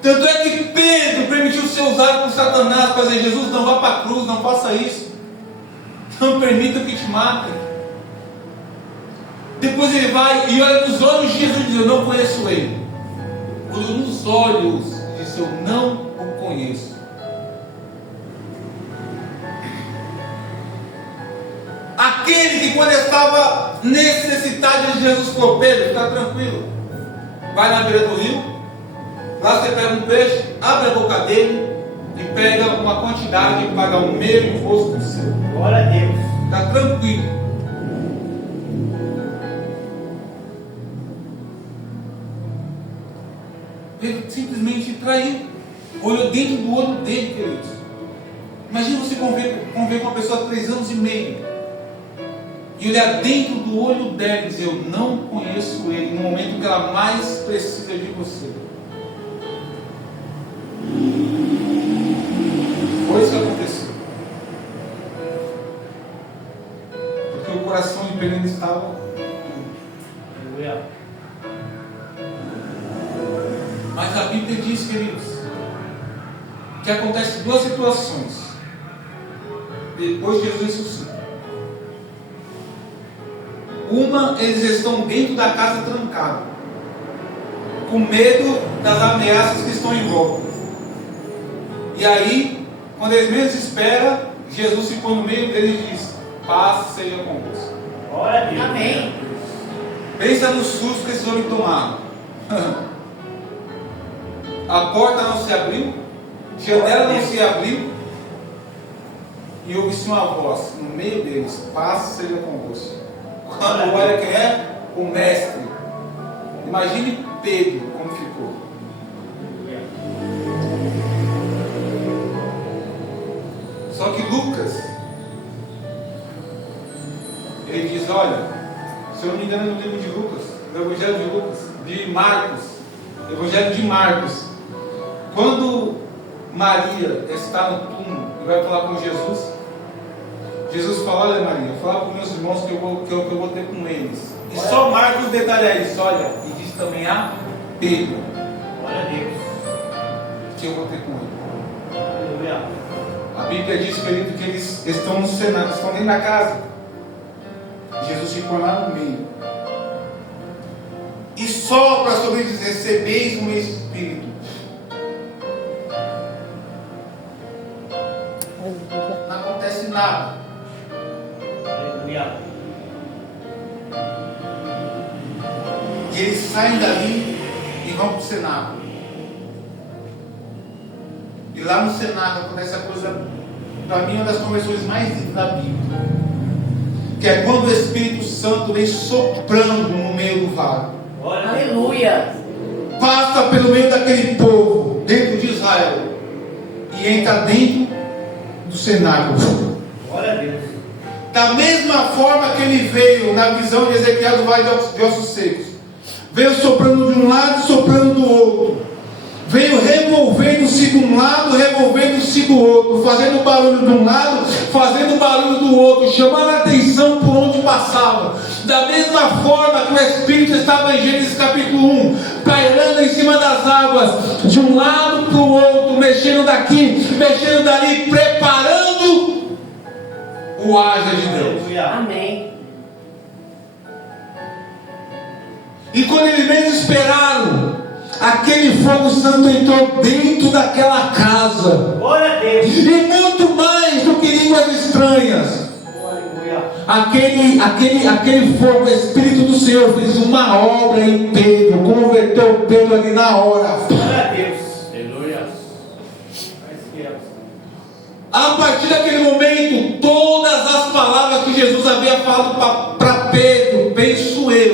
Tanto é que Pedro permitiu ser usado por Satanás para dizer: Jesus, não vá para a cruz, não faça isso. Não permita que te matem. Depois ele vai e olha nos olhos de Jesus e diz: eu não conheço ele. Olhou nos olhos e disse: eu não o conheço. Aquele que quando estava necessitado de Jesus falou: Pedro, fica tranquilo, vai na beira do rio, lá você pega um peixe, abre a boca dele e pega uma quantidade e paga o meu imposto do seu. Glória a Deus. Fica tranquilo. Ele simplesmente traiu, olhou dentro do olho dele, queridos. Imagina você conviver com uma pessoa há 3 anos e meio. e olhar dentro do olho dela e dizer: eu não conheço ele, no momento que ela mais precisa de você. Foi isso que aconteceu. Porque o coração de Pedro estava. Aleluia. Mas a Bíblia diz, queridos, que acontece duas situações depois que Jesus ressuscita. Uma, eles estão dentro da casa trancados, com medo das ameaças que estão em volta. E aí, quando eles menos esperam, Jesus se põe no meio deles e diz: paz seja convosco. Glória a Deus. Amém. Pensa no susto que esses homens tomaram. A porta não se abriu, a janela não se abriu, e ouve-se uma voz no meio deles: paz seja convosco. Quando olha quem é? O mestre. Imagine Pedro como ficou. Só que Lucas, ele diz: olha, se eu não me engano, no livro de Lucas, no Evangelho de Lucas, de Marcos, Evangelho de Marcos, quando Maria está no túmulo e vai falar com Jesus, Jesus fala: olha, Maria, fala para os meus irmãos que eu vou ter com eles. E só Marcos detalha isso, olha, e diz também a Pedro Glória a Deus. que eu vou ter com ele. Aleluia. A Bíblia diz, querido, que eles estão no cenário, estão dentro da casa. Jesus se põe lá no meio. E sopra sobre eles: recebeis o meu Espírito. Não acontece nada. Aleluia. E eles saem dali e vão para o cenáculo. E lá no cenáculo acontece a coisa, para mim, uma das conversões mais lindas da Bíblia, que é quando o Espírito Santo vem soprando no meio do vale. Glória a Deus. Aleluia. Passa pelo meio daquele povo, dentro de Israel, e entra dentro do cenáculo. Glória a Deus. Da mesma forma que ele veio na visão de Ezequiel do vale de ossos secos, veio soprando de um lado e soprando do outro, veio revolvendo-se de um lado, revolvendo-se do outro, fazendo barulho de um lado, fazendo barulho do outro, chamando a atenção por onde passava. Da mesma forma que o Espírito estava em Gênesis capítulo 1, pairando em cima das águas, de um lado para o outro, mexendo daqui, mexendo dali, preparando o haja de Deus. Aleluia. Amém. E quando eles menos esperaram, aquele fogo santo entrou dentro daquela casa. Glória a Deus. E muito mais do que línguas estranhas. Aleluia. Aquele fogo, o Espírito do Senhor fez uma obra em Pedro, converteu Pedro ali na hora. Glória a Deus. Aleluia. Mas que é. A partir daquele momento, todas as palavras que Jesus havia falado para Pedro,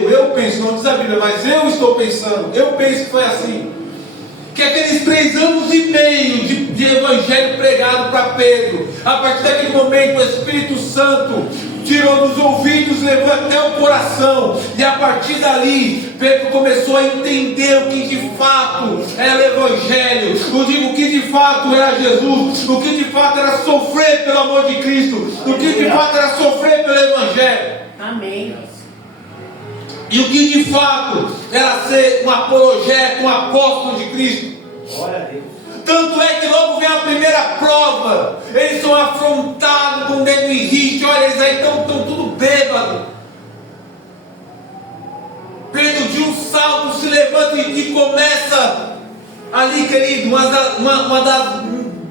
eu penso, não diz a Bíblia, mas eu estou pensando, eu penso que foi assim, que aqueles 3 anos e meio de evangelho pregado para Pedro, a partir daquele momento o Espírito Santo tirou dos ouvidos, levou até o coração, e a partir dali Pedro começou a entender o que de fato era o evangelho, o que de fato era Jesus, o que de fato era sofrer pelo amor de Cristo, o que de fato era sofrer pelo evangelho. Amém. E o que de fato era ser um apologeta, um apóstolo de Cristo. Glória a Deus. Tanto é que logo vem a primeira prova, eles são afrontados com o dedo em riste. Olha, eles aí estão tudo bêbados. Pedro de um salto se levanta e começa ali, querido, uma das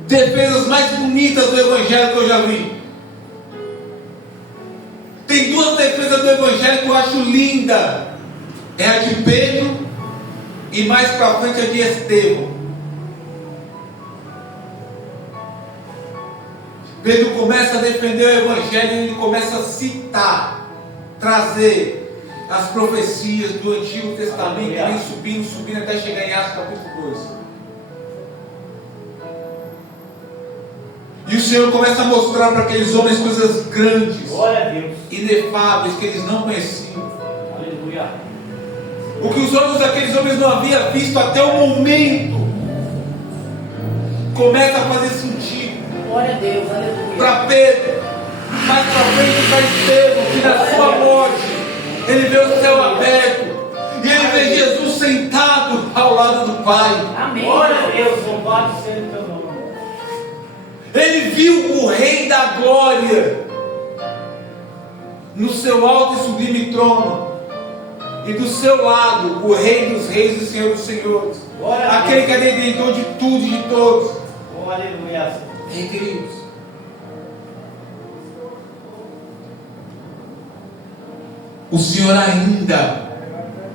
defesas mais bonitas do evangelho que eu já vi. Tem 2 defesas do evangelho que eu acho linda. É a de Pedro e mais para frente a de Estevão. Pedro começa a defender o evangelho e ele começa a citar, trazer as profecias do Antigo Testamento, que vem subindo até chegar em Atos capítulo 2. E o Senhor começa a mostrar para aqueles homens coisas grandes, Glória a Deus. inefáveis, que eles não conheciam. Aleluia. O que os olhos daqueles homens não haviam visto até o momento, começa a fazer sentido Glória a Deus, aleluia. para Pedro. Mais para frente para Estevão, que na sua morte ele vê o céu aberto e ele vê Jesus sentado ao lado do Pai. Amém. Glória a Deus. Louvado seja o teu nome. Ele viu o Rei da Glória no seu alto e sublime trono, e do seu lado o Rei dos Reis e Senhor dos Senhores, Glória a aquele Deus. que é detentor de tudo e de todos. Oh, aleluia. Ei, queridos, o Senhor ainda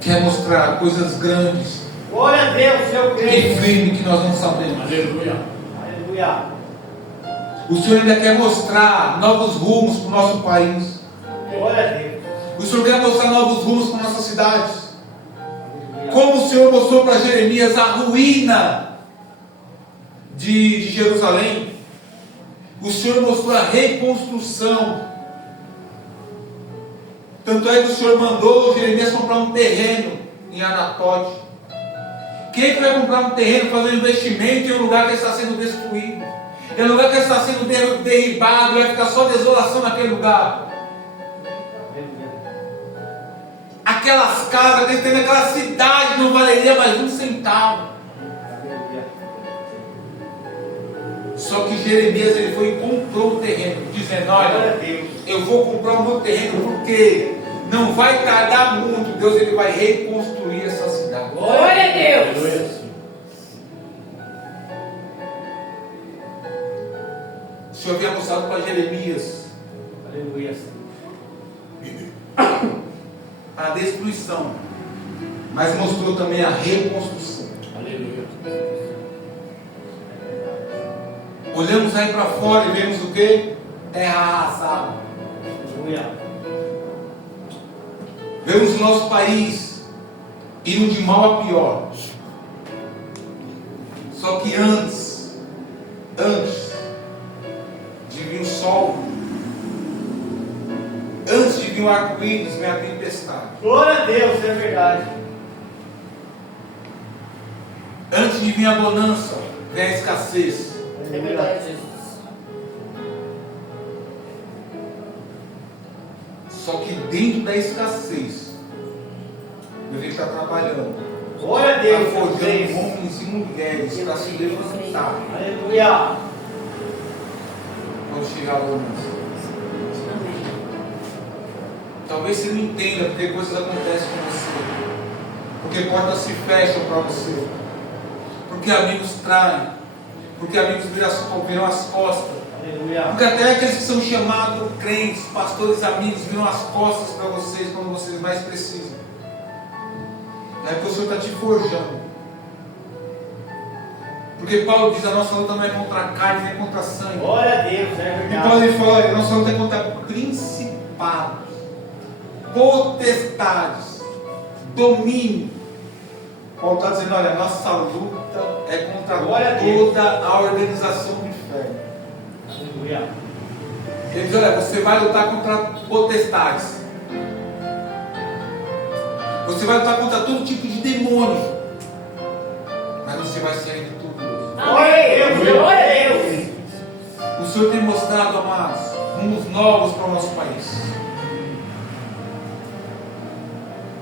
quer mostrar coisas grandes Glória a Deus, eu e creio. firmes que nós não sabemos. Aleluia. Aleluia. O Senhor ainda quer mostrar novos rumos para o nosso país. Glória a Deus. O Senhor quer mostrar novos rumos para nossas cidades. Aleluia. Como o Senhor mostrou para Jeremias a ruína de Jerusalém, o Senhor mostrou a reconstrução. Tanto é que o Senhor mandou Jeremias comprar um terreno em Anatote. Quem que vai comprar um terreno, fazer um investimento em um lugar que está sendo destruído? Em um lugar que está sendo derribado, vai ficar só desolação naquele lugar. Aquelas casas, aquela cidade não valeria mais um centavo. Só que Jeremias ele foi e comprou o terreno, dizendo: Glória a olha, Deus. eu vou comprar o meu terreno porque não vai tardar muito. Deus ele vai reconstruir essa cidade. Glória a Deus. Aleluia. O Senhor havia mostrado para Jeremias Aleluia. a destruição, mas mostrou também a reconstrução. Aleluia. Olhamos aí para fora e vemos o que? Terra arrasada. Aleluia. Vemos o nosso país indo de mal a pior. Só que antes de vir o sol, antes de vir o arco-íris, vem a tempestade. Glória a Deus, é verdade. Antes de vir a bonança, vem a escassez. É verdade, Jesus. Só que dentro da escassez, Deus está trabalhando, Glória a Deus, está eu forjando creio. homens e mulheres para se levantar Aleluia. quando chegar a bonança. Amém. Talvez você não entenda porque coisas acontecem com você, porque portas se fecham para você, porque amigos traem, porque amigos viram as costas, Aleluia. porque até aqueles que são chamados crentes, pastores, amigos, viram as costas para vocês quando vocês mais precisam. É porque o Senhor está te forjando. Porque Paulo diz: a nossa luta não é contra a carne, nem contra a sangue. Glória a Deus, é E Paulo verdade. ele fala: olha, a nossa luta é contra principados, potestades, domínio. Paulo está dizendo: olha, a nossa luta é contra Glória a Deus. toda a organização do inferno. Aleluia. Ele diz: olha, você vai lutar contra potestades, você vai lutar contra todo tipo de demônio, mas você vai sair de tudo isso. Glória a Deus, glória a Deus. O Senhor tem mostrado, amados, rumos novos para o nosso país.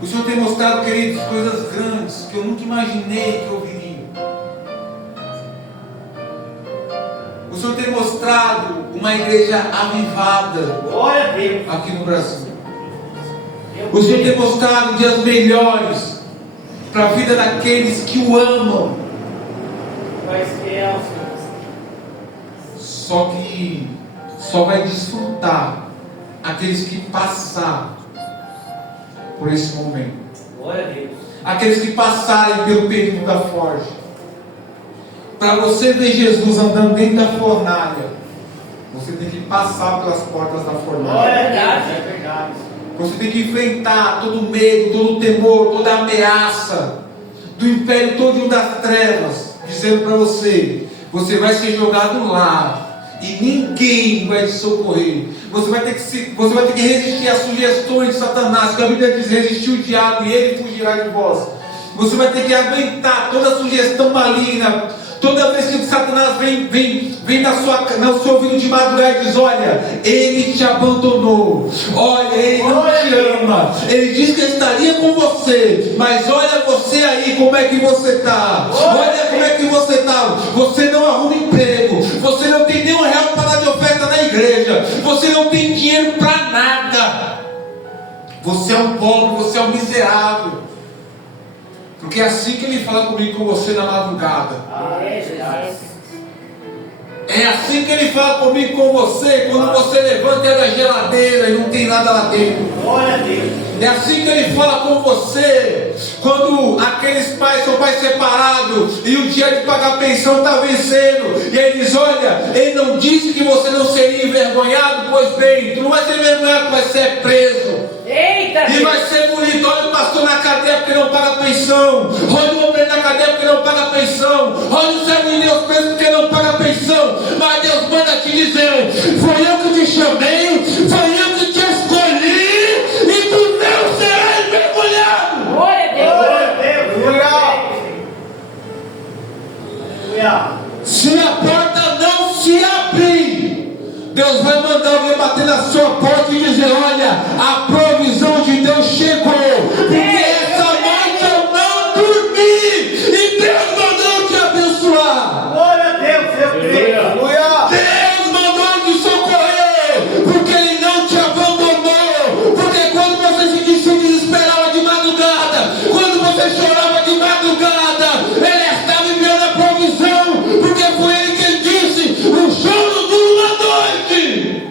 O Senhor tem mostrado, queridos, coisas grandes que eu nunca imaginei que eu viria. O Senhor tem mostrado uma igreja avivada Glória a Deus. aqui no Brasil. O Senhor tem mostrado dias melhores para a vida daqueles que o amam. Mas que é o Senhor. Só que só vai desfrutar aqueles que passar por esse momento. Glória a Deus. Aqueles que passarem pelo período da forja. Para você ver Jesus andando dentro da fornalha, você tem que passar pelas portas da fornalha. Glória a Deus, é verdade. Você tem que enfrentar todo o medo, todo o temor, toda a ameaça do império todo das trevas, dizendo para você: você vai ser jogado lá E ninguém vai te socorrer. Você vai ter que resistir às sugestões de Satanás, que a Bíblia diz: resistir o diabo e ele fugirá de vós. Você vai ter que aguentar toda sugestão maligna. Toda vez que Satanás vem no seu ouvido de madrugada e diz: olha, ele te abandonou, olha, ele não te ama, ele disse que estaria com você, mas olha você aí, como é que você está, olha como é que você está, você não arruma emprego, você não tem nenhum real para dar de oferta na igreja, você não tem dinheiro para nada, você é um pobre, você é um miserável. Porque é assim que ele fala comigo, com você na madrugada. É assim que ele fala comigo, com você, quando você levanta da geladeira e não tem nada lá dentro. Glória a Deus. É assim que ele fala com você, quando aqueles pais são pais separados e o dia de pagar a pensão está vencendo. E ele diz: olha, ele não disse que você não seria envergonhado? Pois bem, tu não vai ser envergonhado, tu vai ser preso. Eita, E vai ser bonito. Olha o pastor na cadeia porque não paga pensão. Olha o obreiro na cadeia porque não paga pensão. Olha o servo de Deus preso porque não paga pensão. Mas Deus manda te dizer: foi eu que te chamei, foi eu que te escolhi, e tu não serás envergonhado. glória a Deus. Glória a Deus. Aleluia. Se a porta não se abrir, Deus vai mandar alguém bater na sua porta e dizer: olha, a provisão de Deus chegou. Porque essa noite eu não dormi e Deus mandou te abençoar. Glória a Deus, eu creio. Deus mandou te socorrer, porque Ele não te abandonou. Porque quando você se desesperava de madrugada, quando você chorava de madrugada, Ele estava enviando a provisão, porque foi Ele quem disse: o choro dura uma noite.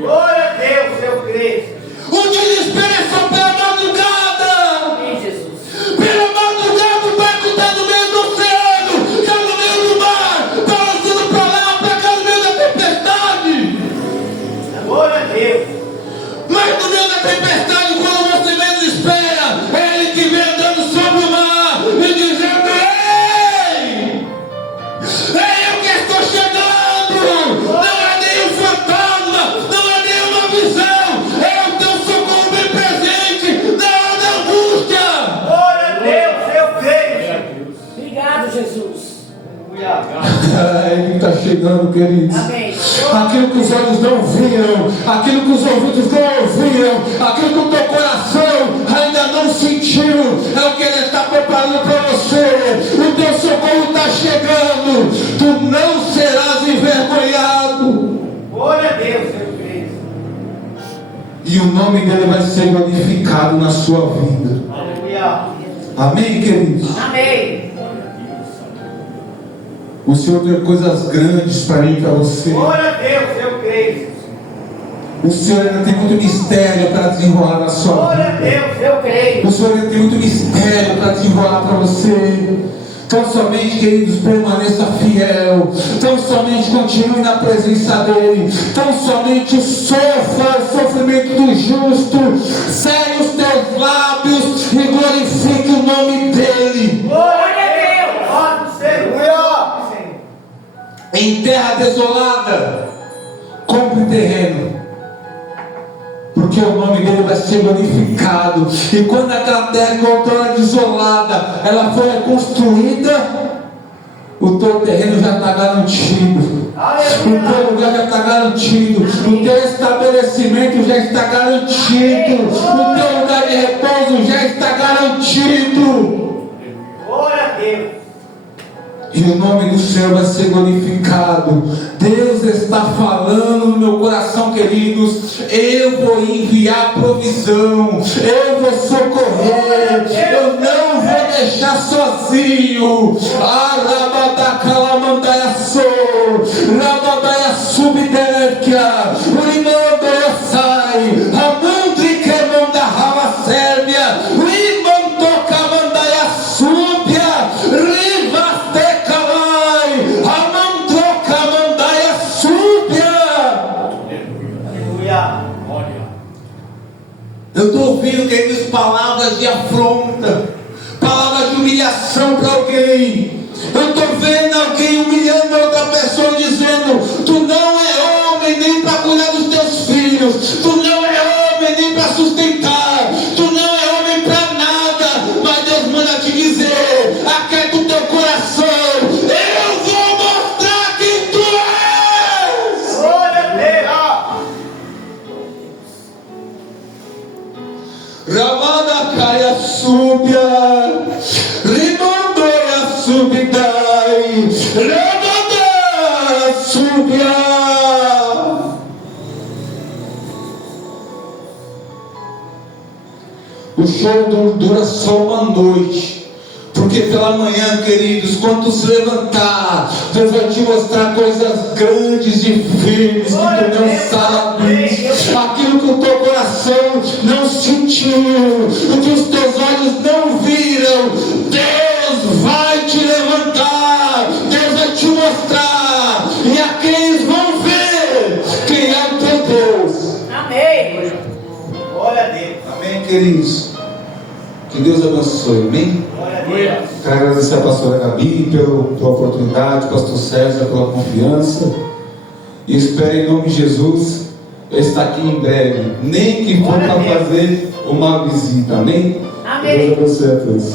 Glória a Deus, eu creio. O desespero é só pela madrugada. Amém, Jesus. Pela madrugada o barco está no meio do oceano, está no meio do mar, balançando para lá, para cá, no meio da tempestade. Glória a Deus. Mas no meio da tempestade, quando você menos espera, é Ele que vem andando sobre o mar e dizendo: ei, eu que estou chegando. Não é nenhum fantasma, não é nenhuma visão, é o teu socorro bem presente na hora da angústia. Glória a Deus, eu creio. Obrigado, Jesus. Aleluia. Ele está chegando, queridos. Amém. Aquilo que os olhos não viram, aquilo que os ouvidos não ouviram, aquilo que o teu coração ainda não sentiu, é o que Ele está preparando para você. O teu socorro está chegando, tu não serás envergonhado, Glória a Deus, eu creio. e o nome dele vai ser glorificado na sua vida. Aleluia. Amém, queridos? Amém. O Senhor tem coisas grandes para mim e para você. Glória a Deus, eu creio. O Senhor ainda tem muito mistério para desenrolar na sua Glória a vida. Deus, eu creio. O Senhor ainda tem muito mistério para desenrolar para você. Tão somente, queridos, permaneça fiel. Tão somente continue na presença dEle. Tão somente sofra o sofrimento do justo. Cele os teus lábios e glorifique o nome dEle. Glória a Deus. Glória ao Senhor. Em terra desolada, compre terreno, porque o nome dele vai ser glorificado. E quando aquela terra encontrou desolada, ela foi reconstruída, o teu terreno já está garantido, o teu lugar já está garantido, o teu estabelecimento já está garantido, o teu lugar de repouso já está garantido. Glória a Deus. E o nome do Senhor vai ser glorificado. Deus está falando no meu coração, queridos. Eu vou enviar provisão, eu vou socorrer, eu não vou deixar sozinho. Arabadacalamandaia sou, Rabadaia subderekia, Urimandaia sai, Amundri que manda rala Sérvia, Rimantocamandaia súbia, Rivaste. Eu estou ouvindo, queridos, palavras de afronta, palavras de humilhação para alguém. Eu estou vendo alguém humilhando outra pessoa, dizendo: tu não Tu não é homem nem para sustentar. Tu não é homem para nada. Mas Deus manda te dizer: aquieta o teu coração. Eu vou mostrar quem tu és. Glória a Deus. Ramada caia súbia, rimandoia subidai, ramada súbia. O show dura só uma noite, porque pela manhã, queridos, quando se levantar, Deus vai te mostrar coisas grandes e firmes que tu não sabes, aquilo que o teu coração não sentiu, o que os teus olhos não viram. Deus vai te levantar, Deus vai te mostrar, e aqueles vão ver quem é o teu Deus. Amém. Glória a Deus. Amém, queridos? Que Deus abençoe, amém? Glória a Deus. Aleluia. Quero agradecer a pastora Gabi pela oportunidade, pastor César pela confiança, e espero em nome de Jesus estar aqui em breve, nem que for para fazer uma visita, amém? Amém. Deus abençoe a todos.